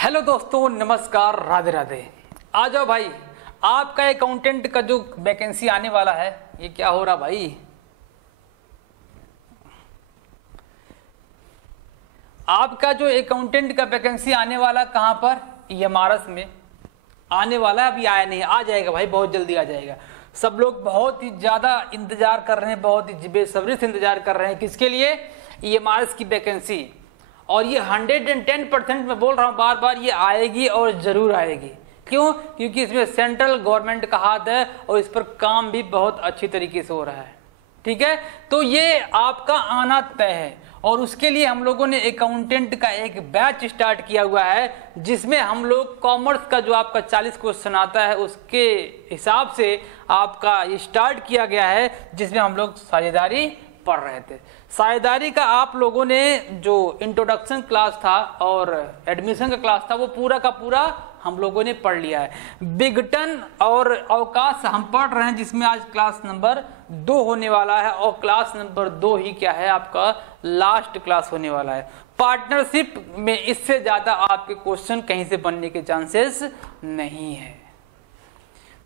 Hello दोस्तों, नमस्कार, राधे राधे। आ जाओ भाई, आपका अकाउंटेंट का जो वैकेंसी आने वाला है, ये क्या हो रहा भाई, आपका जो अकाउंटेंट का वैकेंसी आने वाला कहाँ पर, एमआरएस में आने वाला है। अभी आया नहीं, आ जाएगा भाई, बहुत जल्दी आ जाएगा। सब लोग बहुत ही ज्यादा इंतजार कर रहे हैं, बहुत ही बेसब्री से इंतजार कर रहे हैं। किसके लिए? एमआरएस की वैकेंसी। और ये 110% मैं बोल रहा हूँ बार बार, ये आएगी और जरूर आएगी। क्यों? क्योंकि इसमें सेंट्रल गवर्नमेंट का हाथ है और इस पर काम भी बहुत अच्छी तरीके से हो रहा है। ठीक है, तो ये आपका आना तय है। और उसके लिए हम लोगों ने अकाउंटेंट का एक बैच स्टार्ट किया हुआ है, जिसमें हम लोग कॉमर्स का जो आपका 40 क्वेश्चन आता है उसके हिसाब से आपका स्टार्ट किया गया है, जिसमें हम लोग साझेदारी पढ़ रहे थे। साझेदारी का आप लोगों ने जो इंट्रोडक्शन क्लास था और एडमिशन का क्लास था, वो पूरा का पूरा हम लोगों ने पढ़ लिया है। विघटन और अवकाश हम पढ़ रहे हैं, जिसमें आज क्लास नंबर 2 होने वाला है। और क्लास नंबर 2 ही क्या है, आपका लास्ट क्लास होने वाला है। पार्टनरशिप में इससे ज्यादा आपके क्वेश्चन कहीं से बनने के चांसेस नहीं है।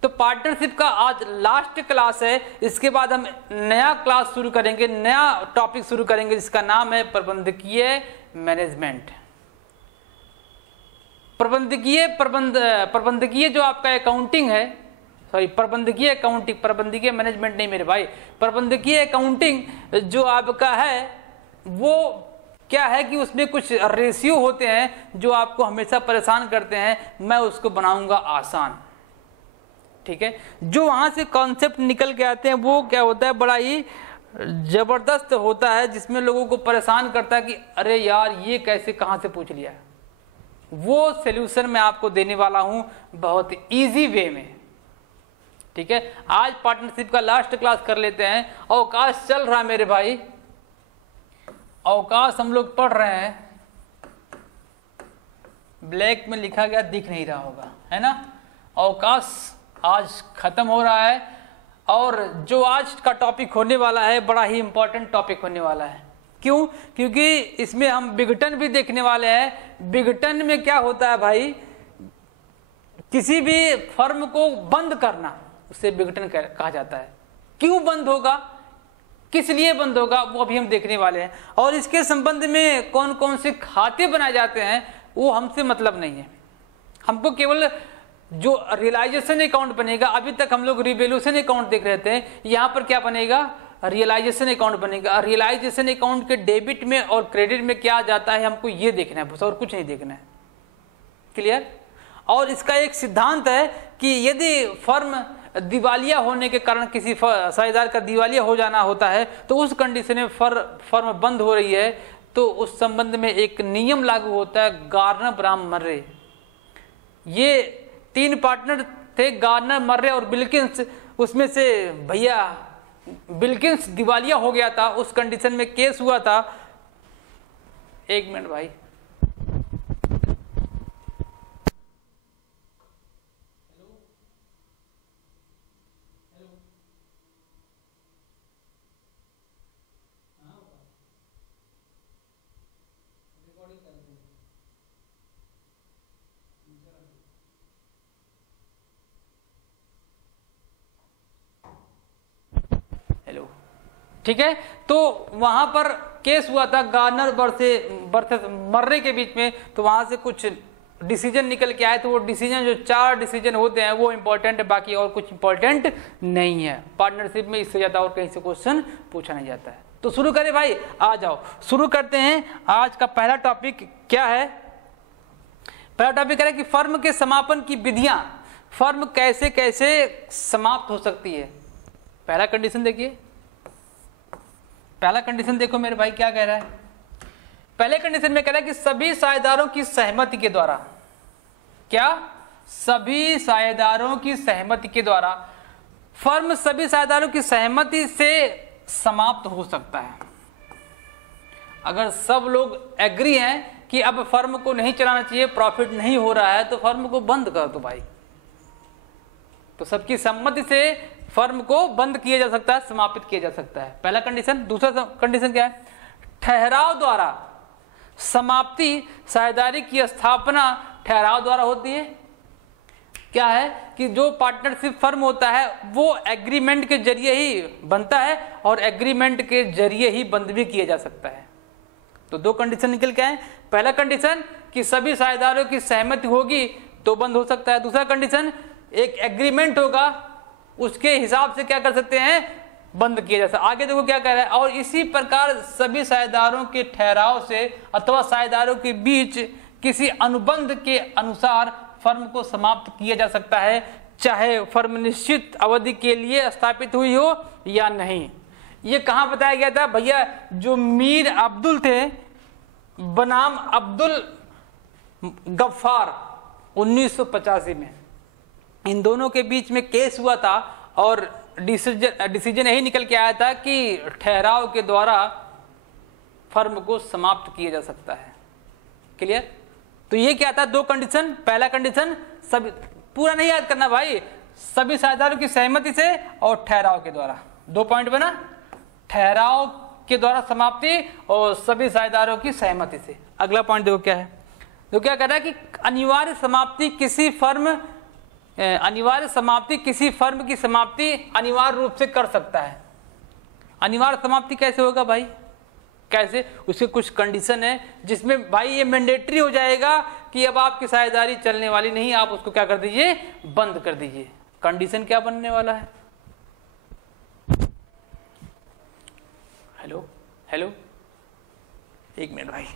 तो पार्टनरशिप का आज लास्ट क्लास है। इसके बाद हम नया क्लास शुरू करेंगे, नया टॉपिक शुरू करेंगे, जिसका नाम है प्रबंधकीय मैनेजमेंट। प्रबंधकीय जो आपका अकाउंटिंग है, सॉरी प्रबंधकीय अकाउंटिंग, प्रबंधकीय मैनेजमेंट नहीं मेरे भाई, प्रबंधकीय अकाउंटिंग जो आपका है वो क्या है कि उसमें कुछ रेशियो होते हैं जो आपको हमेशा परेशान करते हैं। मैं उसको बनाऊंगा आसान। ठीक है, जो वहां से कॉन्सेप्ट निकल के आते हैं वो क्या होता है, बड़ा ही जबरदस्त होता है, जिसमें लोगों को परेशान करता है कि अरे यार ये कैसे कहां से पूछ लिया। वो सॉल्यूशन मैं आपको देने वाला हूं बहुत इजी वे में। ठीक है, आज पार्टनरशिप का लास्ट क्लास कर लेते हैं। अवकाश चल रहा है मेरे भाई, अवकाश हम लोग पढ़ रहे हैं। ब्लैक में लिखा गया दिख नहीं रहा होगा, है ना। अवकाश आज खत्म हो रहा है और जो आज का टॉपिक होने वाला है बड़ा ही इंपॉर्टेंट टॉपिक होने वाला है। क्यों? क्योंकि इसमें हम विघटन भी देखने वाले हैं। विघटन में क्या होता है भाई, किसी भी फर्म को बंद करना, उसे विघटन कहा जाता है। क्यों बंद होगा, किस लिए बंद होगा, वो अभी हम देखने वाले हैं। और इसके संबंध में कौन कौन से खाते बनाए जाते हैं वो हमसे मतलब नहीं है। हमको केवल जो रियलाइजेशन अकाउंट बनेगा, अभी तक हम लोग रिवैल्यूएशन अकाउंट देख रहे थे, यहाँ पर क्या बनेगा, रियलाइजेशन अकाउंट बनेगा। रियलाइजेशन अकाउंट के डेबिट में और क्रेडिट में क्या जाता है हमको ये देखना है, बस और कुछ नहीं देखना है। क्लियर? और इसका एक सिद्धांत है कि यदि फर्म दिवालिया होने के कारण किसी साझेदार का दिवालिया हो जाना होता है, तो उस कंडीशन में फर्म बंद हो रही है, तो उस संबंध में एक नियम लागू होता है, गार्नर ब्राम मर्रे। ये 3 पार्टनर थे, गार्नर, मर्रे और बिल्किंस। उसमें से भैया बिल्किंस दिवालिया हो गया था, उस कंडीशन में केस हुआ था। एक मिनट भाई, हेलो। ठीक है, तो वहां पर केस हुआ था गार्नर वर्सेस मर्रे के बीच में। तो वहां से कुछ डिसीजन निकल के आए। तो वो डिसीजन, जो 4 डिसीजन होते हैं वो इंपॉर्टेंट है, बाकी और कुछ इंपॉर्टेंट नहीं है। पार्टनरशिप में इससे ज्यादा और कहीं से क्वेश्चन पूछा नहीं जाता है। तो शुरू करें भाई, आ जाओ शुरू करते हैं। आज का पहला टॉपिक क्या है? पहला टॉपिक है कि फर्म के समापन की विधियां, फर्म कैसे कैसे समाप्त हो सकती है। पहला कंडीशन देखिए, पहला कंडीशन देखो मेरे भाई क्या कह रहा है। पहले कंडीशन में कह रहा है कि सभी साझेदारों की सहमति के द्वारा, क्या, सभी साझेदारों की सहमति के द्वारा फर्म सभी साझेदारों की सहमति से समाप्त हो सकता है। अगर सब लोग एग्री हैं कि अब फर्म को नहीं चलाना चाहिए, प्रॉफिट नहीं हो रहा है, तो फर्म को बंद कर दो भाई। तो सबकी सहमति से फर्म को बंद किया जा सकता है, समापित किया जा सकता है। पहला कंडीशन। दूसरा कंडीशन क्या है? ठहराव द्वारा समाप्ति साझेदारी की स्थापना ठहराव द्वारा होती है। क्या है कि जो पार्टनरशिप फर्म होता है वो एग्रीमेंट के जरिए ही बनता है और एग्रीमेंट के जरिए ही बंद भी किया जा सकता है। तो दो कंडीशन निकल के आए। पहला कंडीशन कि सभी साझेदारों की सहमति होगी तो बंद हो सकता है। दूसरा कंडीशन एक एग्रीमेंट होगा, उसके हिसाब से क्या कर सकते हैं, बंद किया जा सकता है। आगे देखो क्या कह रहा है, और इसी प्रकार सभी साझेदारों के ठहराव से अथवा साझेदारों के बीच किसी अनुबंध के अनुसार फर्म को समाप्त किया जा सकता है, चाहे फर्म निश्चित अवधि के लिए स्थापित हुई हो या नहीं। ये कहां बताया गया था भैया, जो मीर अब्दुल थे बनाम अब्दुल गफ्फार 1985 में, इन दोनों के बीच में केस हुआ था और डिसीजन यही निकल के आया था कि ठहराव के द्वारा फर्म को समाप्त किया जा सकता है। क्लियर? तो ये क्या था, दो कंडीशन। पहला कंडीशन सब पूरा नहीं याद करना भाई, सभी साझेदारों की सहमति से और ठहराव के द्वारा। दो पॉइंट बना, ठहराव के द्वारा समाप्ति और सभी साझेदारों की सहमति से। अगला पॉइंट देखो क्या है, तो क्या कह रहा है कि अनिवार्य समाप्ति किसी फर्म की समाप्ति अनिवार्य रूप से कर सकता है। अनिवार्य समाप्ति कैसे होगा भाई, कैसे, उसके कुछ कंडीशन है जिसमें भाई ये मैंडेटरी हो जाएगा कि अब आपकी साझेदारी चलने वाली नहीं, आप उसको क्या कर दीजिए, बंद कर दीजिए। कंडीशन क्या बनने वाला है, हेलो हेलो, एक मिनट भाई।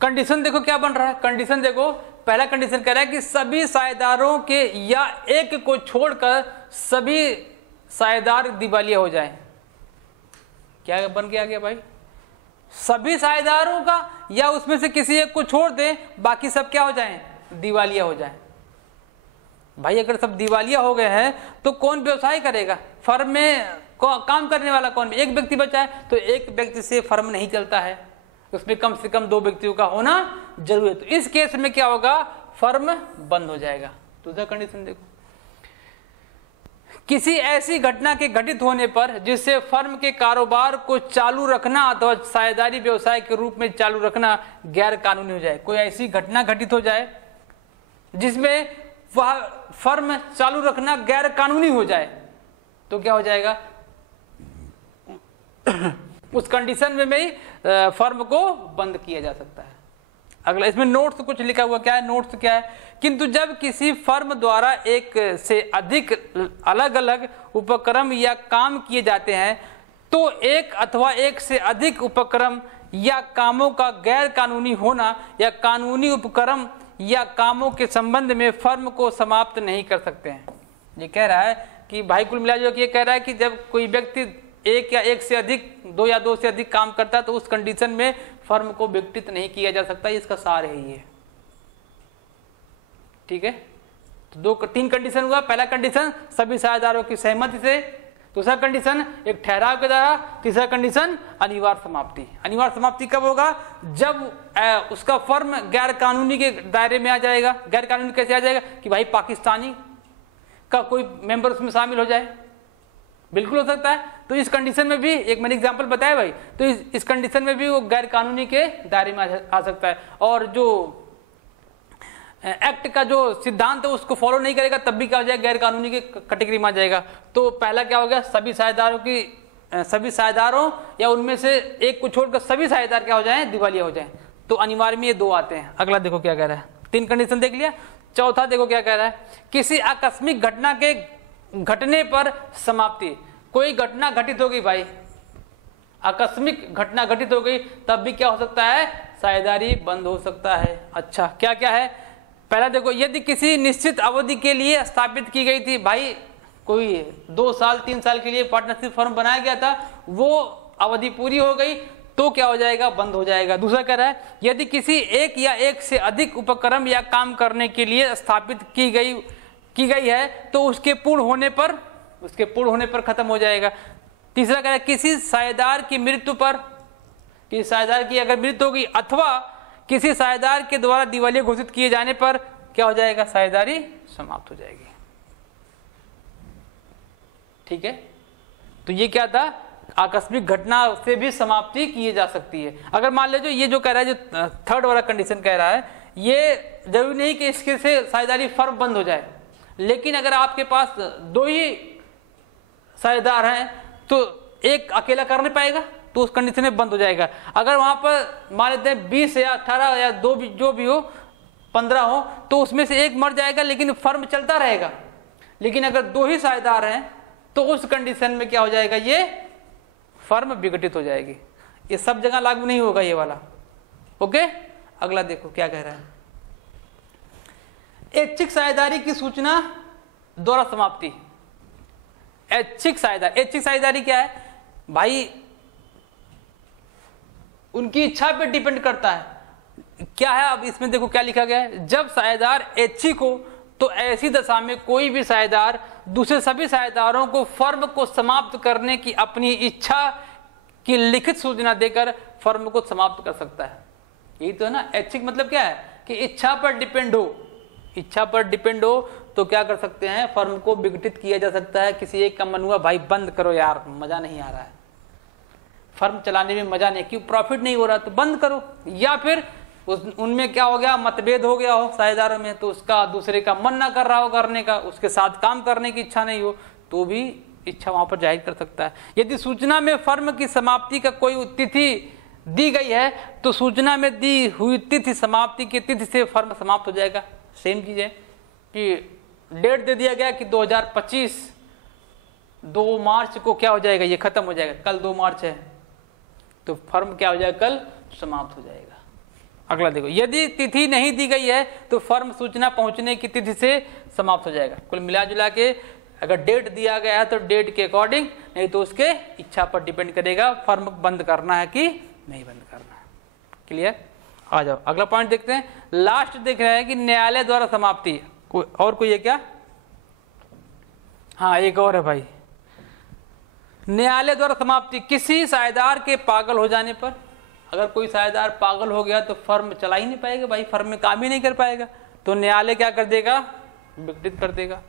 कंडीशन देखो क्या बन रहा है, कंडीशन देखो, पहला कंडीशन कह रहा है कि सभी साझेदारों के या एक को छोड़कर सभी साझेदार दिवालिया हो जाएं। क्या बन के आ गया भाई, सभी साझेदारों का या उसमें से किसी एक को छोड़ दें, बाकी सब क्या हो जाएं, दिवालिया हो जाएं। भाई अगर सब दिवालिया हो गए हैं तो कौन व्यवसाय करेगा, फर्म में काम करने वाला कौन, एक व्यक्ति बचा है, तो एक व्यक्ति से फर्म नहीं चलता है, उसमें कम से कम दो व्यक्तियों का होना जरूरी है। तो इस केस में क्या होगा, फर्म बंद हो जाएगा। दूसरा कंडीशन देखो, किसी ऐसी घटना के घटित होने पर जिससे फर्म के कारोबार को चालू रखना अथवा साझेदारी व्यवसाय के रूप में चालू रखना गैर कानूनी हो जाए। कोई ऐसी घटना घटित हो जाए जिसमें वह फर्म चालू रखना गैर कानूनी हो जाए, तो क्या हो जाएगा, उस कंडीशन में ही फर्म को बंद किया जा सकता है। अगला इसमें नोट्स कुछ लिखा हुआ, क्या है नोट्स, क्या है, किंतु जब किसी फर्म द्वारा एक से अधिक अलग अलग उपक्रम या काम किए जाते हैं तो एक अथवा एक से अधिक उपक्रम या कामों का गैर कानूनी होना या कानूनी उपक्रम या कामों के संबंध में फर्म को समाप्त नहीं कर सकते हैं। ये कह रहा है कि भाई कुल मिला जो ये कह रहा है कि जब कोई व्यक्ति एक या एक से अधिक, दो या दो से अधिक काम करता है तो उस कंडीशन में फर्म को विघटित नहीं किया जा सकता। इसका सार है ये, ठीक है। तो तीन कंडीशन हुआ, पहला कंडीशन सभी साझेदारों की सहमति से, दूसरा कंडीशन एक ठहराव के द्वारा, तीसरा कंडीशन अनिवार्य समाप्ति। अनिवार्य समाप्ति कब होगा, जब उसका फर्म गैर कानूनी के दायरे में आ जाएगा। गैर कानूनी कैसे आ जाएगा कि भाई पाकिस्तानी का कोई मेंबर उसमें शामिल हो जाए, बिल्कुल हो सकता है। तो इस कंडीशन में भी, एक मैंने एग्जांपल बताया भाई, तो इस कंडीशन में भी वो गैर कानूनी के दायरे में आ सकता है। और जो एक्ट का जो सिद्धांत है उसको फॉलो नहीं करेगा तब भी क्या हो जाएगा, गैर कानूनी के कैटेगरी में आ जाएगा। तो पहला क्या हो गया, सभी साझेदारों या उनमें से एक को छोड़कर सभी साझेदार क्या हो जाएं, दिवालिया हो जाएं। तो अनिवार्य में ये दो आते हैं। अगला देखो क्या कह रहा है, तीन कंडीशन देख लिया। चौथा देखो क्या कह रहा है, किसी आकस्मिक घटना के घटने पर समाप्ति। कोई घटना घटित हो गई भाई, आकस्मिक घटना घटित हो गई, तब भी क्या हो सकता है, साझेदारी बंद हो सकता है। अच्छा क्या क्या है, पहला देखो, यदि किसी निश्चित अवधि के लिए स्थापित की गई थी, भाई कोई 2 साल 3 साल के लिए पार्टनरशिप फर्म बनाया गया था, वो अवधि पूरी हो गई तो क्या हो जाएगा, बंद हो जाएगा। दूसरा कह रहा है, यदि किसी एक या एक से अधिक उपक्रम या काम करने के लिए स्थापित की गई है तो उसके पूर्ण होने पर खत्म हो जाएगा। तीसरा कह रहा है, किसी साझेदार की मृत्यु पर, किसी साझेदार की अगर मृत्यु होगी अथवा किसी साझेदार के द्वारा दिवालिया घोषित किए जाने पर क्या हो जाएगा, साझेदारी समाप्त हो जाएगी। ठीक है, तो ये क्या था, आकस्मिक घटना से भी समाप्ति की जा सकती है। अगर मान लीजिए ये जो कह रहा है, जो थर्ड वाला कंडीशन कह रहा है, ये जरूरी नहीं कि इसके से साझेदारी फर्म बंद हो जाए, लेकिन अगर आपके पास दो ही साझेदार हैं तो एक अकेला कर नहीं पाएगा, तो उस कंडीशन में बंद हो जाएगा। अगर वहां पर मान लेते हैं 20 या 18 या दो भी, जो भी हो 15 हो, तो उसमें से एक मर जाएगा लेकिन फर्म चलता रहेगा। लेकिन अगर दो ही साझेदार हैं तो उस कंडीशन में क्या हो जाएगा, ये फर्म विघटित हो जाएगी। ये सब जगह लागू नहीं होगा ये वाला। ओके, अगला देखो क्या कह रहा है, ऐच्छिक साझेदारी की सूचना द्वारा समाप्ति। ऐच्छिक साझेदारी, ऐच्छिक साझेदारी क्या है भाई, उनकी इच्छा पे डिपेंड करता है। क्या है, अब इसमें देखो क्या लिखा गया है, जब साझेदार ऐच्छिक हो तो ऐसी दशा में कोई भी साझेदार दूसरे सभी साझेदारों को फर्म को समाप्त करने की अपनी इच्छा की लिखित सूचना देकर फर्म को समाप्त कर सकता है। यही तो है ना, ऐच्छिक मतलब क्या है कि इच्छा पर डिपेंड हो। इच्छा पर डिपेंड हो तो क्या कर सकते हैं, फर्म को विघटित किया जा सकता है। किसी एक का मन हुआ भाई बंद करो यार, मजा नहीं आ रहा है, फर्म चलाने में मजा नहीं, क्यों, प्रॉफिट नहीं हो रहा, तो बंद करो। या फिर उनमें क्या हो गया, मतभेद हो गया हो साझेदारों में, तो उसका दूसरे का मन ना कर रहा हो करने का, उसके साथ काम करने की इच्छा नहीं हो, तो भी इच्छा वहां पर जाहिर कर सकता है। यदि सूचना में फर्म की समाप्ति का कोई तिथि दी गई है तो सूचना में दी हुई तिथि समाप्ति की तिथि से फर्म समाप्त हो जाएगा। सेम चीज है कि डेट दे दिया गया कि 2025 2 मार्च को क्या हो जाएगा, ये खत्म हो जाएगा, कल 2 मार्च है, तो फर्म क्या हो जाएगा, कल समाप्त हो जाएगा। अगला देखो, यदि तिथि नहीं दी गई है तो फर्म सूचना पहुंचने की तिथि से समाप्त हो जाएगा। कुल मिला जुला के अगर डेट दिया गया है तो डेट के अकॉर्डिंग, नहीं तो उसके इच्छा पर डिपेंड करेगा फर्म बंद करना है कि नहीं बंद करना है। क्लियर, आ जाओ अगला पॉइंट देखते हैं। लास्ट देख रहे हैं कि न्यायालय द्वारा समाप्ति, और कोई है क्या, हाँ एक और है भाई, न्यायालय द्वारा समाप्ति। किसी साझेदार के पागल हो जाने पर, अगर कोई साझेदार पागल हो गया तो फर्म चला ही नहीं पाएगा भाई, फर्म में काम ही नहीं कर पाएगा, तो न्यायालय क्या कर देगा, विघटित कर देगा।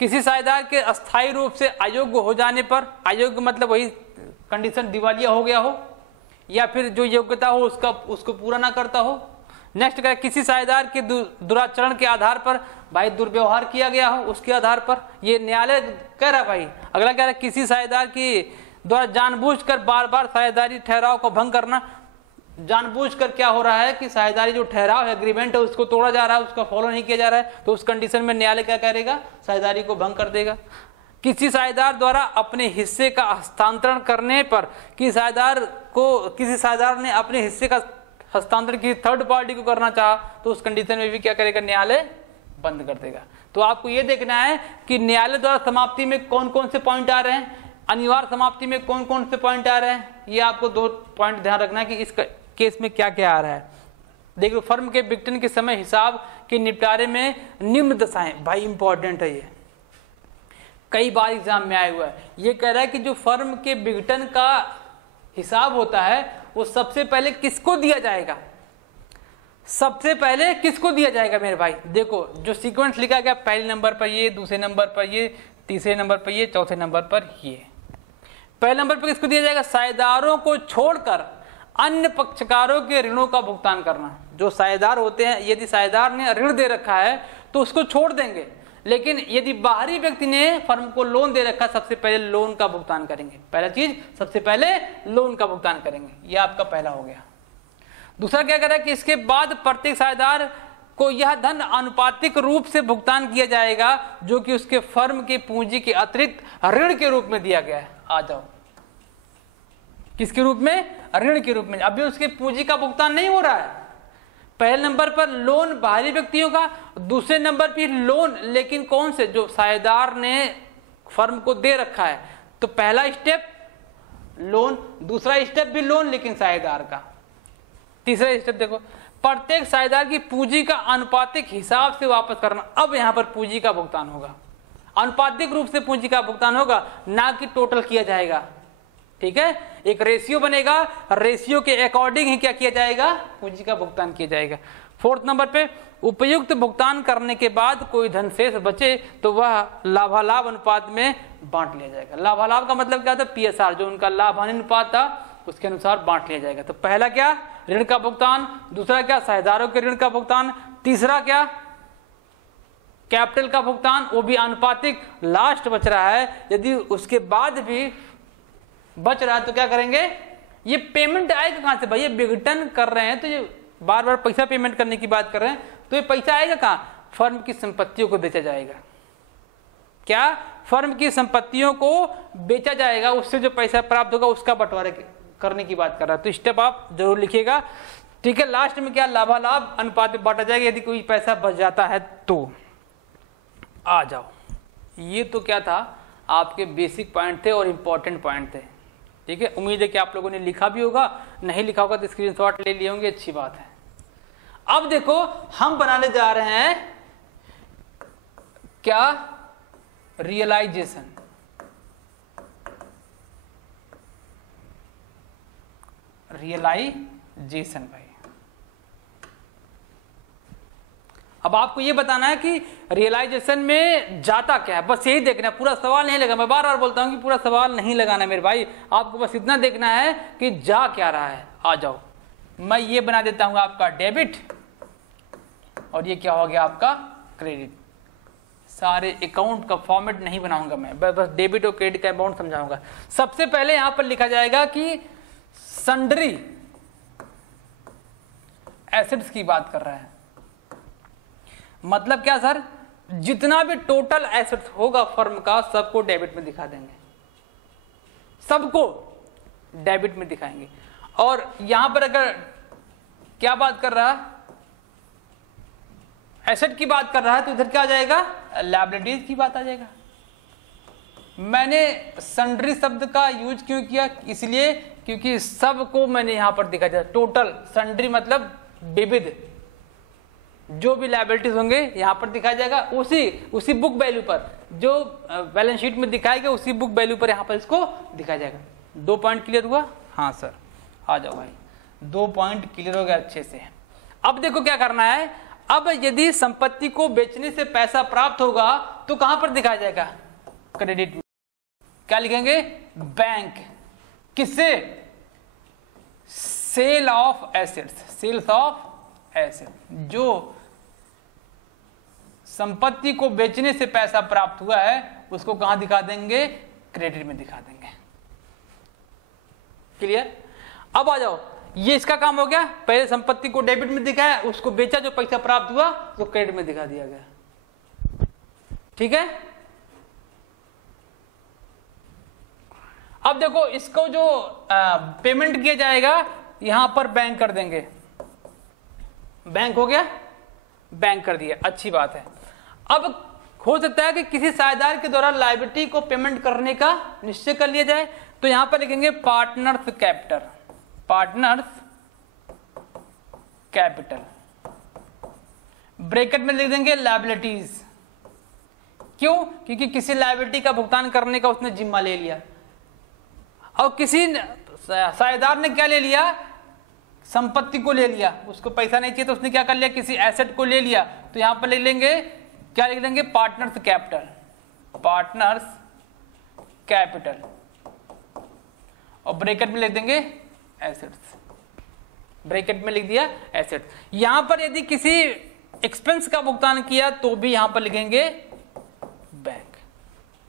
किसी साझेदार के अस्थायी रूप से अयोग्य हो जाने पर, अयोग्य मतलब वही कंडीशन दिवालिया हो गया हो या फिर जो योग्यता हो उसको पूरा ना करता हो। नेक्स्ट क्या, किसी साझेदार के दुराचरण के आधार पर भाई दुर्व्यवहार किया गया हो, उसके आधार पर, ये न्यायालय कह रहा है भाई। अगला कह रहा है किसी साझेदार की द्वारा जानबूझकर बार बार साझेदारी ठहराव को भंग करना। जानबूझकर क्या हो रहा है कि साझेदारी जो ठहराव है, एग्रीमेंट है, उसको तोड़ा जा रहा है, उसका फॉलो नहीं किया जा रहा है, तो उस कंडीशन में न्यायालय क्या करेगा, साझेदारी को भंग कर देगा। किसी साझेदार द्वारा अपने हिस्से का हस्तांतरण करने पर, किसी साझेदार ने अपने हिस्से का हस्तांतरण किसी थर्ड पार्टी को करना चाहा तो उस कंडीशन में भी क्या करेगा, न्यायालय बंद कर देगा। तो आपको यह देखना है कि न्यायालय द्वारा समाप्ति में कौन कौन से पॉइंट आ रहे हैं, अनिवार्य समाप्ति में कौन कौन से पॉइंट आ रहे हैं। ये आपको 2 पॉइंट ध्यान रखना है कि इस केस में क्या क्या आ रहा है। देखो, फर्म के विघटन के समय हिसाब के निपटारे में निम्न दशाएं, भाई इंपॉर्टेंट है, ये कई बार एग्जाम में आया हुआ है। ये कह रहा है कि जो फर्म के विघटन का हिसाब होता है वो सबसे पहले किसको दिया जाएगा, सबसे पहले किसको दिया जाएगा मेरे भाई। देखो जो सीक्वेंस लिखा गया, पहले नंबर पर ये, दूसरे नंबर पर ये, तीसरे नंबर पर ये, चौथे नंबर पर ये। पहले नंबर पर किसको दिया जाएगा, साझेदारों को छोड़कर अन्य पक्षकारों के ऋणों का भुगतान करना। जो साझेदार होते हैं, यदि साझेदार ने ऋण दे रखा है तो उसको छोड़ देंगे, लेकिन यदि बाहरी व्यक्ति ने फर्म को लोन दे रखा, सबसे पहले लोन का भुगतान करेंगे। पहला चीज, सबसे पहले लोन का भुगतान करेंगे, यह आपका पहला हो गया। दूसरा क्या कर रहा है कि इसके बाद प्रत्येक साझेदार को यह धन अनुपातिक रूप से भुगतान किया जाएगा जो कि उसके फर्म की पूंजी के अतिरिक्त ऋण के रूप में दिया गया है। आ जाओ, किसके रूप में, ऋण के रूप में। अभी उसके पूंजी का भुगतान नहीं हो रहा है। पहले नंबर पर लोन बाहरी व्यक्तियों का, दूसरे नंबर पर लोन, लेकिन कौन से, जो साझेदार ने फर्म को दे रखा है। तो पहला स्टेप लोन, दूसरा स्टेप भी लोन लेकिन साझेदार का, तीसरा स्टेप देखो प्रत्येक साझेदार की पूंजी का अनुपातिक हिसाब से वापस करना। अब यहां पर पूंजी का भुगतान होगा, अनुपातिक रूप से पूंजी का भुगतान होगा, ना कि टोटल किया जाएगा। ठीक है, एक रेशियो बनेगा, रेशियो के अकॉर्डिंग ही क्या किया जाएगा, पूंजी का भुगतान किया जाएगा। 4th नंबर पे उपयुक्त भुगतान करने के बाद कोई धन शेष बचे तो वह लाभालाभ अनुपात में बांट लिया जाएगा। लाभालाभ का मतलब क्या था? पीएसआर, जो उनका लाभ हानि अनुपात था उसके अनुसार बांट लिया जाएगा। तो पहला क्या? ऋण का भुगतान, दूसरा क्या? साझेदारों के ऋण का भुगतान, तीसरा क्या? कैपिटल का भुगतान, वो भी आनुपातिक। लास्ट बच रहा है, यदि उसके बाद भी बच रहा है तो क्या करेंगे? ये पेमेंट आएगा कहां से भाई? ये विघटन कर रहे हैं तो ये बार बार पैसा पेमेंट करने की बात कर रहे हैं, तो ये पैसा आएगा कहाँ? फर्म की संपत्तियों को बेचा जाएगा। क्या? फर्म की संपत्तियों को बेचा जाएगा, उससे जो पैसा प्राप्त होगा उसका बंटवारा करने की बात कर रहा है। तो स्टेप आप जरूर लिखिएगा, ठीक है। लास्ट में क्या? लाभालाभ अनुपात में बांटा जाएगा यदि कोई पैसा बच जाता है तो। आ जाओ, ये तो क्या था? आपके बेसिक पॉइंट थे और इंपॉर्टेंट पॉइंट थे, ठीक है। उम्मीद है कि आप लोगों ने लिखा भी होगा, नहीं लिखा होगा तो स्क्रीनशॉट ले लिए होंगे, अच्छी बात है। अब देखो हम बनाने जा रहे हैं क्या? रियलाइजेशन। रियलाइजेशन भाई, अब आपको ये बताना है कि रियलाइजेशन में जाता क्या है, बस यही देखना है। पूरा सवाल नहीं लगा, मैं बार बार बोलता हूं कि पूरा सवाल नहीं लगाना मेरे भाई, आपको बस इतना देखना है कि जा क्या रहा है। आ जाओ, मैं ये बना देता हूं आपका डेबिट और ये क्या हो गया आपका क्रेडिट। सारे अकाउंट का फॉर्मेट नहीं बनाऊंगा मैं, बस डेबिट और क्रेडिट का अमाउंट समझाऊंगा। सबसे पहले यहां पर लिखा जाएगा कि सन्ड्री एसेट्स की बात कर रहा है। मतलब क्या सर? जितना भी टोटल एसेट्स होगा फर्म का सबको डेबिट में दिखा देंगे, सबको डेबिट में दिखाएंगे। और यहां पर अगर क्या बात कर रहा है? एसेट की बात कर रहा है तो इधर क्या आ जाएगा? लायबिलिटीज की बात आ जाएगा। मैंने सन्ड्री शब्द का यूज क्यों किया? इसलिए क्योंकि सबको मैंने यहां पर दिखा जाए टोटल। सन्ड्री मतलब विविध, जो भी लायबिलिटीज होंगे यहां पर दिखाया जाएगा, उसी बुक वैल्यू पर, जो बैलेंस शीट में दिखाएगा उसी बुक वैल्यू पर यहां पर इसको दिखाया जाएगा। 2 पॉइंट क्लियर हुआ? हाँ सर, आ जाओ भाई, 2 पॉइंट क्लियर हो गया अच्छे से। अब देखो क्या करना है। अब यदि संपत्ति को बेचने से पैसा प्राप्त होगा तो कहां पर दिखाया जाएगा? क्रेडिट में। क्या लिखेंगे? बैंक। किससे? Sale of assets. Sales of asset, जो संपत्ति को बेचने से पैसा प्राप्त हुआ है उसको कहां दिखा देंगे? क्रेडिट में दिखा देंगे। क्लियर? अब आ जाओ, ये इसका काम हो गया। पहले संपत्ति को डेबिट में दिखाया, उसको बेचा, जो पैसा प्राप्त हुआ तो क्रेडिट में दिखा दिया गया, ठीक है। अब देखो इसको जो पेमेंट किया जाएगा यहां पर बैंक कर देंगे। बैंक हो गया, बैंक कर दिया, अच्छी बात है। अब हो सकता है कि किसी साझेदार के द्वारा लायबिलिटी को पेमेंट करने का निश्चय कर लिया जाए, तो यहां पर लिखेंगे partners capital. Partners capital, bracket में लिख देंगे लायबिलिटीज। क्यों? क्योंकि किसी लायबिलिटी का भुगतान करने का उसने जिम्मा ले लिया, और किसी साझेदार ने क्या ले लिया? संपत्ति को ले लिया। उसको पैसा नहीं चाहिए तो उसने क्या कर लिया? किसी एसेट को ले लिया। तो यहां पर लिख लेंगे, क्या लिख देंगे? Partners capital. पार्टनर्स कैपिटल, और ब्रैकेट में लिख देंगे एसेट्स। ब्रैकेट में लिख दिया एसेट्स। यहां पर यदि किसी एक्सपेंस का भुगतान किया तो भी यहां पर लिखेंगे बैंक,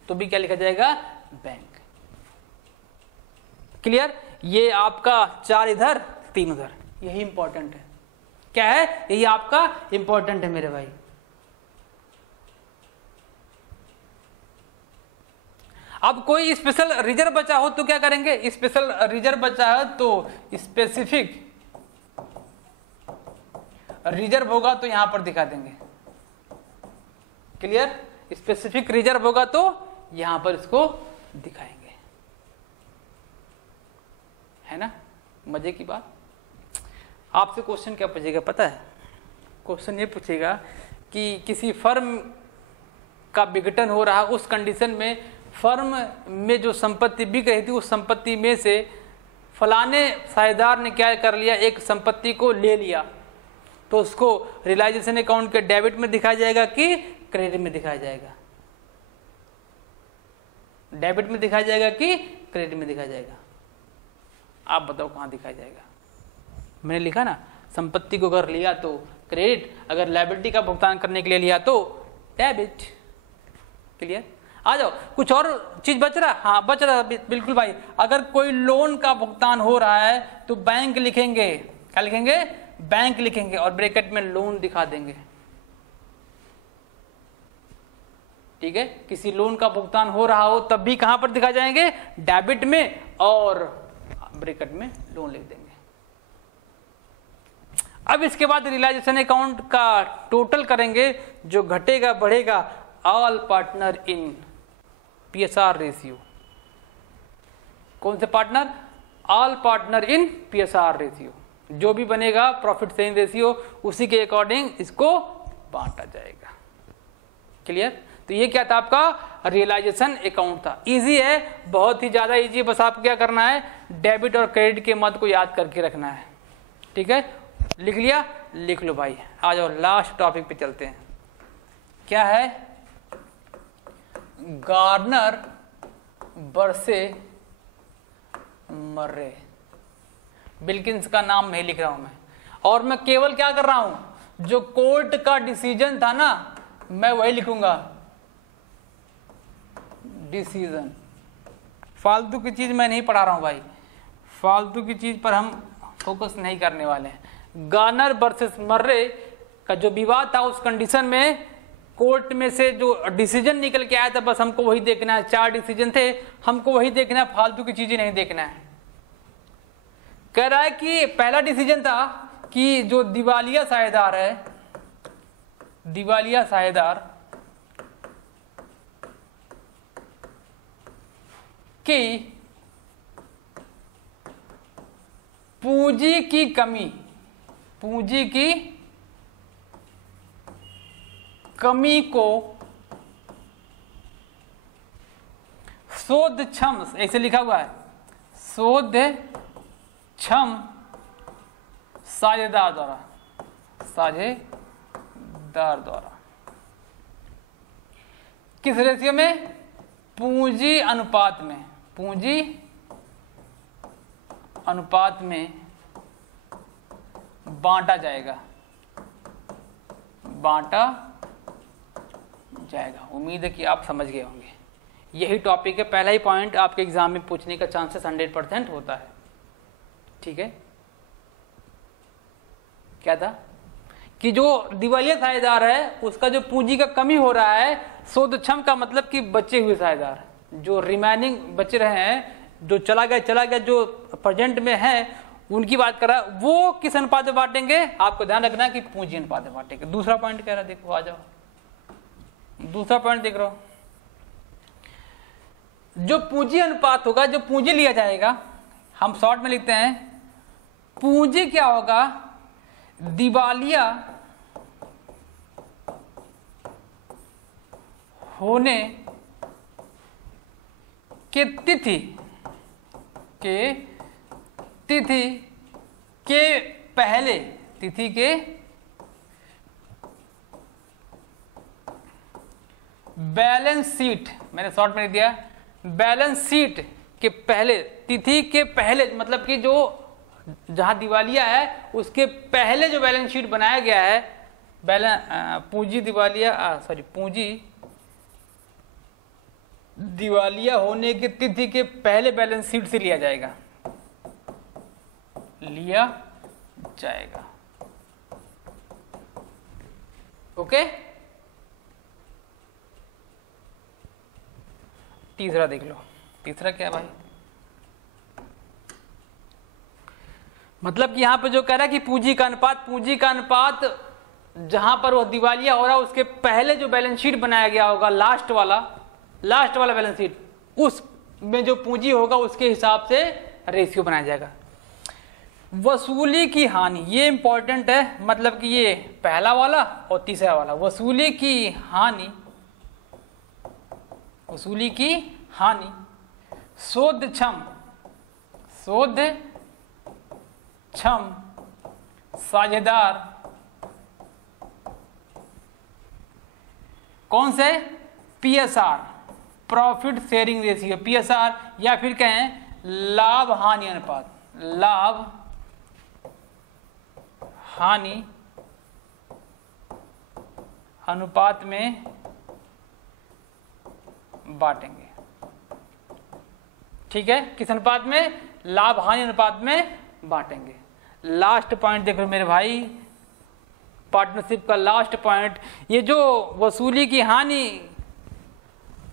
तो भी क्या लिखा जाएगा? बैंक। क्लियर? ये आपका 4 इधर 3 उधर, यही इंपॉर्टेंट है। क्या है? यही आपका इंपॉर्टेंट है मेरे भाई। अब कोई स्पेशल रिजर्व बचा हो तो क्या करेंगे? स्पेशल रिजर्व बचा है तो स्पेसिफिक रिजर्व होगा तो यहां पर दिखा देंगे। क्लियर? स्पेसिफिक रिजर्व होगा तो यहां पर इसको दिखाएंगे, है ना? मजे की बात। आपसे क्वेश्चन क्या पूछेगा पता है? क्वेश्चन ये पूछेगा कि किसी फर्म का विघटन हो रहा, उस कंडीशन में फर्म में जो संपत्ति बिक रही थी उस संपत्ति में से फलाने साझेदार ने क्या कर लिया? एक संपत्ति को ले लिया। तो तो उसको रियलाइजेशन अकाउंट के डेबिट में दिखाया जाएगा कि क्रेडिट में दिखाया जाएगा? डेबिट में दिखाया जाएगा कि क्रेडिट में दिखाया जाएगा? आप बताओ कहां दिखाया जाएगा? मैंने लिखा ना, संपत्ति को अगर लिया तो क्रेडिट, अगर लायबिलिटी का भुगतान करने के लिए लिया तो डेबिट। क्लियर? आ जाओ, कुछ और चीज बच रहा? हाँ बच रहा, बिल्कुल भाई। अगर कोई लोन का भुगतान हो रहा है तो बैंक लिखेंगे। क्या लिखेंगे? बैंक लिखेंगे और ब्रैकेट में लोन दिखा देंगे। ठीक है, किसी लोन का भुगतान हो रहा हो तब भी कहां पर दिखा जाएंगे? डेबिट में, और ब्रैकेट में लोन लिख देंगे। अब इसके बाद रियलाइजेशन अकाउंट का टोटल करेंगे, जो घटेगा बढ़ेगा, all partner in PSR ratio. कौन से partner? All partner in PSR ratio. जो भी बनेगा प्रॉफिट शेयरिंग रेशियो, उसी के अकॉर्डिंग इसको बांटा जाएगा। क्लियर? तो ये क्या था? आपका रियलाइजेशन अकाउंट था। इजी है, बहुत ही ज्यादा इजी है। बस आपको क्या करना है? डेबिट और क्रेडिट के मत को याद करके रखना है। ठीक है, लिख लिया? लिख लो भाई। आ जाओ लास्ट टॉपिक पे चलते हैं। क्या है? गार्नर बरसे मर्रे। बिल्किंस का नाम नहीं लिख रहा हूं मैं, और मैं केवल क्या कर रहा हूं? जो कोर्ट का डिसीजन था ना, मैं वही लिखूंगा, डिसीजन। फालतू की चीज मैं नहीं पढ़ा रहा हूं भाई, फालतू की चीज पर हम फोकस नहीं करने वाले हैं। गार्नर वर्सेस मर्रे का जो विवाद था, उस कंडीशन में कोर्ट में से जो डिसीजन निकल के आया था, बस हमको वही देखना है। 4 डिसीजन थे, हमको वही देखना है, फालतू की चीजें नहीं देखना है। कह रहा है कि पहला डिसीजन था कि जो दिवालिया साझेदार है, दिवालिया साझेदार की पूंजी की कमी, पूंजी की कमी को शोधक्षम, ऐसे लिखा हुआ है, शोधक्षम साझेदार द्वारा, साझेदार द्वारा किस रेशियो में? पूंजी अनुपात में, पूंजी अनुपात में बांटा जाएगा, बांटा जाएगा। उम्मीद है कि आप समझ गए होंगे। यही टॉपिक है, पहला ही पॉइंट आपके एग्जाम में पूछने का चांसेस 100% होता है। ठीक है, क्या था कि जो दिवालिया साझेदार है उसका जो पूंजी का कमी हो रहा है, शोधक्षम का मतलब कि बचे हुए साझेदार, जो रिमेनिंग बचे रहे हैं, जो चला गया, जो प्रेजेंट में है, उनकी बात कर रहा है। वो किस अनुपात में बांटेंगे? आपको ध्यान रखना है कि पूंजी अनुपात में बांटेंगे। दूसरा पॉइंट कह रहा है, देखो आ जाओ, दूसरा पॉइंट देख रहा हो। जो पूंजी अनुपात होगा, जो पूंजी लिया जाएगा, हम शॉर्ट में लिखते हैं, पूंजी क्या होगा? दिवालिया होने के तिथि के पहले, तिथि के बैलेंस शीट, मैंने शॉर्ट में लिख दिया, बैलेंस शीट के पहले, तिथि के पहले, मतलब कि जो जहां दिवालिया है उसके पहले जो बैलेंस शीट बनाया गया है, पूंजी दिवालिया, सॉरी, पूंजी दिवालिया होने की तिथि के पहले बैलेंस शीट से लिया जाएगा, लिया जाएगा। ओके, तीसरा देख लो। तीसरा क्या भाई? मतलब कि यहां पे जो कह रहा है कि पूंजी का अनुपात जहां पर वो दिवालिया हो रहा है उसके पहले जो बैलेंस शीट बनाया गया होगा, लास्ट वाला बैलेंस शीट, उसमें जो पूंजी होगा उसके हिसाब से रेशियो बनाया जाएगा। वसूली की हानि, ये इंपॉर्टेंट है, मतलब कि ये पहला वाला और तीसरा वाला, वसूली की हानि, वसूली की हानि शोधक्षम साझेदार कौन से, PSR, profit sharing ratio, PSR, या फिर कहें लाभ हानि अनुपात, लाभ हानि अनुपात में बांटेंगे। ठीक है, किस अनुपात में, लाभ हानि अनुपात में बांटेंगे। लास्ट पॉइंट देखो मेरे भाई, पार्टनरशिप का लास्ट पॉइंट, ये जो वसूली की हानि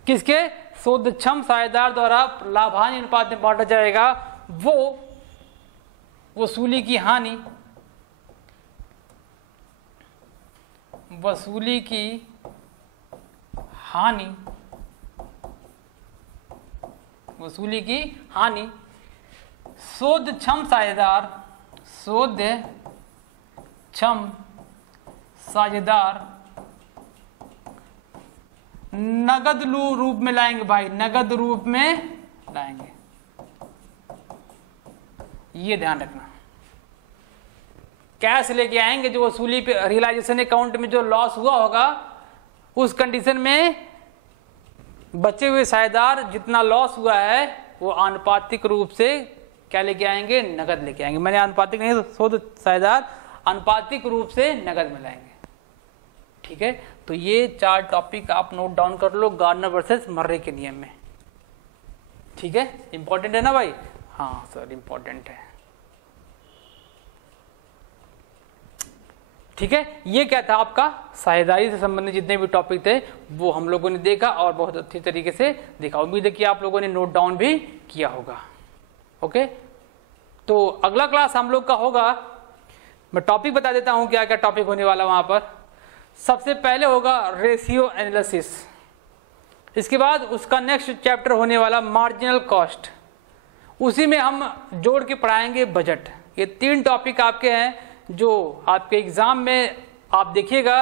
किसके, शोधक्षम साझेदार द्वारा लाभ हानि अनुपात में बांटा जाएगा, वो वसूली की हानि, वसूली की हानि, वसूली की हानि शोधक्षम साझेदार, शोधक्षम साझेदार नगद रूप में लाएंगे भाई, नगद रूप में लाएंगे, ये ध्यान रखना। कैश लेके आएंगे, जो वसूली पे रियलाइजेशन अकाउंट में जो लॉस हुआ होगा, उस कंडीशन में बचे हुए साझेदार जितना लॉस हुआ है वो आनुपातिक रूप से क्या लेके आएंगे, नगद लेके आएंगे। मैंने आनुपातिक नहीं, शोध साझेदार आनुपातिक रूप से नगद में लाएंगे। ठीक है, तो ये 4 टॉपिक आप नोट डाउन कर लो गार्डनर वर्सेस मर्रे के नियम में। ठीक है, इंपॉर्टेंट है ना भाई, हाँ सर इंपॉर्टेंट है। ठीक है, ये क्या था आपका साझेदारी से संबंधित जितने भी टॉपिक थे वो हम लोगों ने देखा और बहुत अच्छी तरीके से देखा। उम्मीद है कि आप लोगों ने नोट डाउन भी किया होगा। ओके, तो अगला क्लास हम लोग का होगा, मैं टॉपिक बता देता हूं क्या क्या टॉपिक होने वाला वहां पर। सबसे पहले होगा रेशियो एनालिसिस, इसके बाद उसका नेक्स्ट चैप्टर होने वाला मार्जिनल कॉस्ट, उसी में हम जोड़ के पढ़ाएंगे बजट। ये 3 टॉपिक आपके हैं जो आपके एग्जाम में आप देखिएगा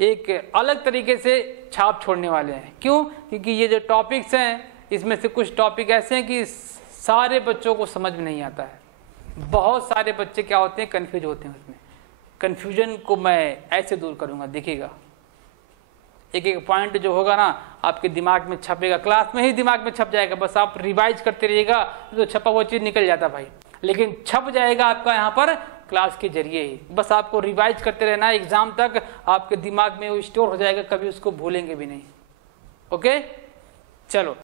एक अलग तरीके से छाप छोड़ने वाले हैं। क्यों? क्योंकि ये जो टॉपिक्स हैं इसमें से कुछ टॉपिक ऐसे हैं कि सारे बच्चों को समझ में नहीं आता है। बहुत सारे बच्चे क्या होते हैं, कंफ्यूज होते हैं। उसमें कंफ्यूजन को मैं ऐसे दूर करूंगा, देखिएगा एक एक पॉइंट जो होगा ना आपके दिमाग में छपेगा, क्लास में ही दिमाग में छप जाएगा। बस आप रिवाइज करते रहिएगा तो छपा हुआ चीज निकल जाता भाई, लेकिन छप जाएगा आपका यहाँ पर क्लास के जरिए ही। बस आपको रिवाइज करते रहना, एग्जाम तक आपके दिमाग में वो स्टोर हो जाएगा, कभी उसको भूलेंगे भी नहीं। ओके, चलो